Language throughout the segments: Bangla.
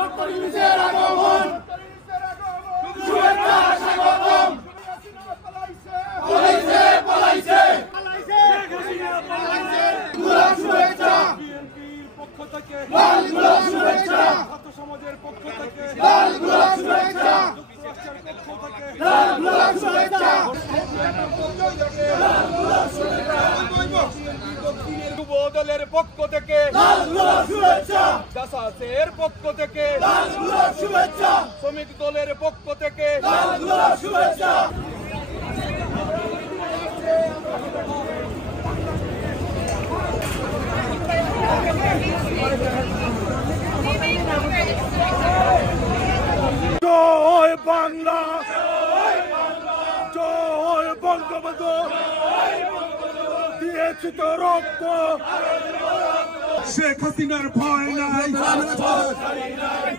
ডক্টর ইউনূসের আগমন, শুভেচ্ছা স্বাগতম। পলাইছে পলাইছে গোলাপ শুভেচ্ছা, বিএনপির পক্ষ থেকে লাল গোলাপ শুভেচ্ছা, ছাত্র সমাজের পক্ষ থেকে লাল গোলাপ শুভেচ্ছা, যুক্তরাষ্ট্রের পক্ষ থেকে লাল গোলাপ শুভেচ্ছা, যুব দলের পক্ষ থেকে লাল গোলাপ শুভেচ্ছা, জাসাসের পক্ষ থেকে লাল গোলাপ শুভেচ্ছা, শ্রমিক দলের পক্ষ থেকে লাল গোলাপ শুভেচ্ছা। জয় বাংলা, জয় বঙ্গবন্ধু, দিয়েছি তো রক্ত, শেখ হাসিনার ভয় নাই,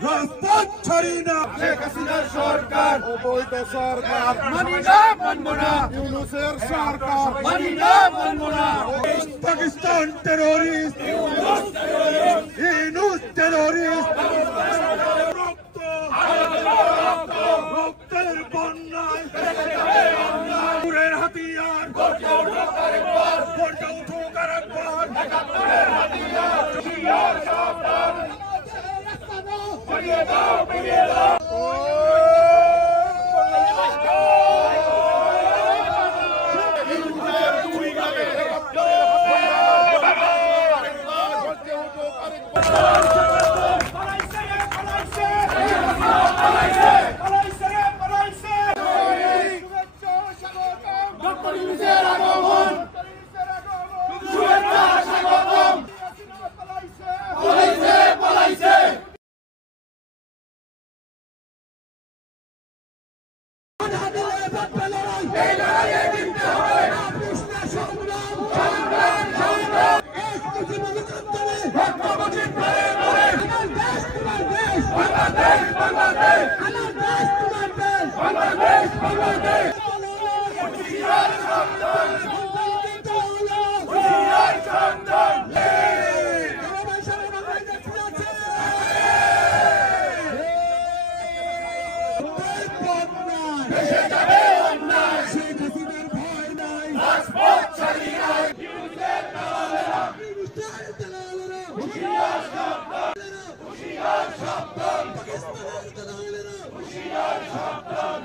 রাজপথ ছাড়ি না। শেখ হাসিনার সরকার অবৈধ সরকার মানি না, মানব না, ইউনূসের সরকার মানি না, মানব না। পাকিস্তান টেরোরিস্ট, ইউনূস টেরোরিস্ট, রক্ত রক্তের বন্যায় পুরের হাতিয়ার গর্জে উঠুক আরেকবার।